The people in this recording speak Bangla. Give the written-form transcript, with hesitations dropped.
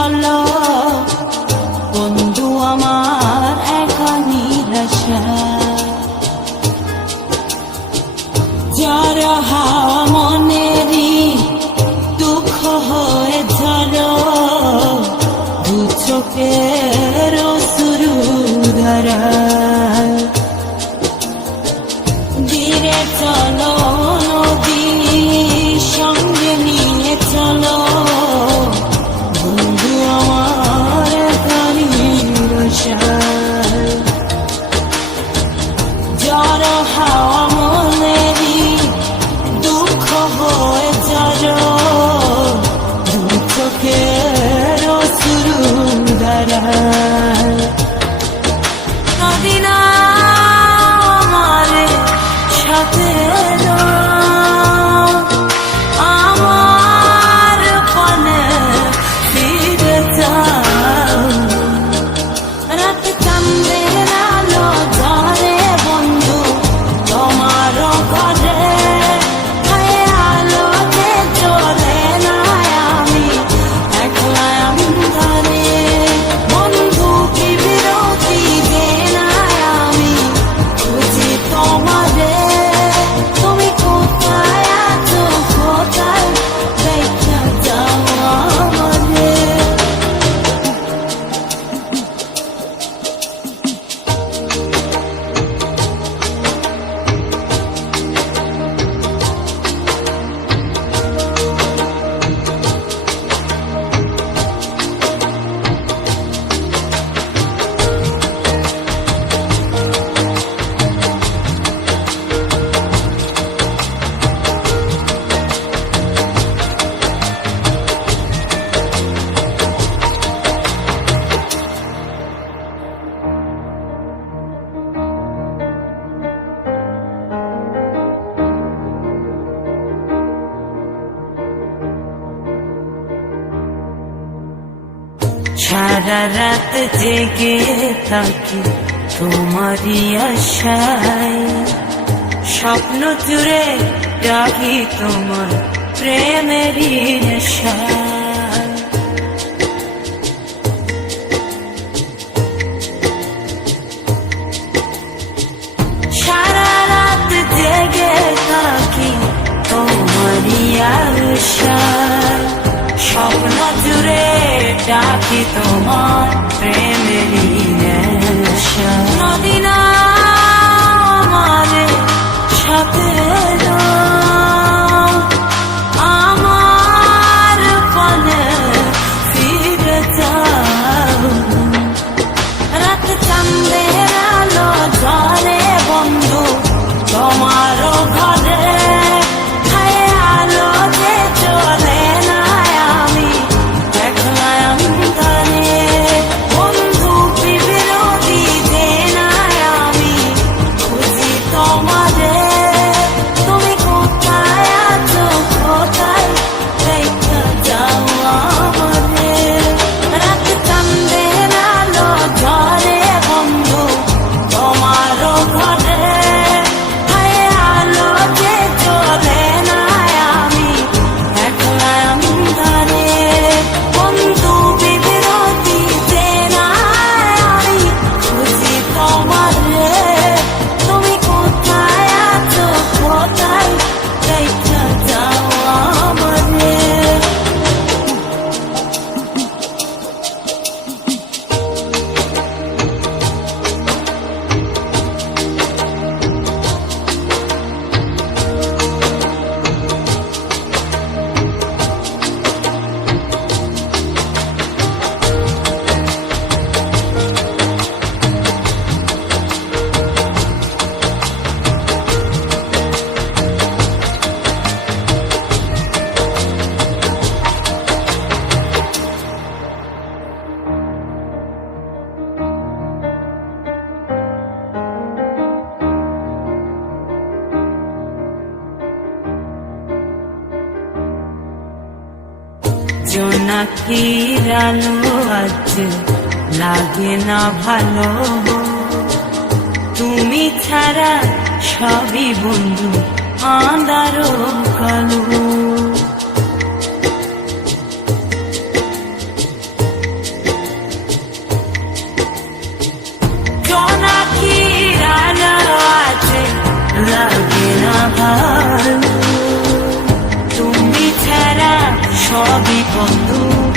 চলো বন্ধু আমার একা নিরাশা, যারা হাওয়া মনেরই দুঃখ হয়ে ঝরো, দু চোখের অশ্রু ধারা। ধীরে চলো নদী সঙ্গে নিয়ে চলো বন্ধু আমার একা নিরাশা, যারা হাওয়া মনেরই দুঃখ হয়ে ঝরো, দু চোখের অশ্রু ধারা। নদী না আমার সাথে আমার পানে ফিরে যাও, রাত চাঁদের আলো ঝরে বন্ধু তোমার ঘরে, আলোতে চলে না আমি একলা অন্ধকারে, বন্ধু কি বিরতি যে না আমি খুঁজি তোমারে, তুমি কোথায় আছো কোথায় দেখা যাও আমারে। সারা রাত জেগে থাকি তোমারই আশায়, স্বপ্ন জুড়ে রাখি তোমার প্রেমেরই নেশায়। সারা রাত জেগে থাকি তোমারই আশায়, স্বপ্ন জুড়ে ডাকি তোমার প্রেমেরই নেশা। নদী না আমার সাথে আমার পানে ফিরে যাও, রাত চাঁদের আলো ঝরে বন্ধু তোমার ঘরে, আলোতে চলে না আমি একলা অন্ধকারে, বন্ধু কি বিরতি যে না আমি খুঁজি তোমারে, তুমি কোথায় আছো কোথায় দেখা যাও আমারে। রাত চাঁদের আলো ঝরে বন্ধু তোমার ঘরে, আলোতে চলে না আমি একলা অন্ধকারে, বন্ধু কি বিরতি যে না আমি খুঁজি তোমারে, তুমি কোথায় আছো কোথায় দেখা যাও আমারে। জোনাকির আলো আজ লাগে না ভালো, তুমি ছাড়া সবই বন্ধু আঁধারো কালো। বন্ধু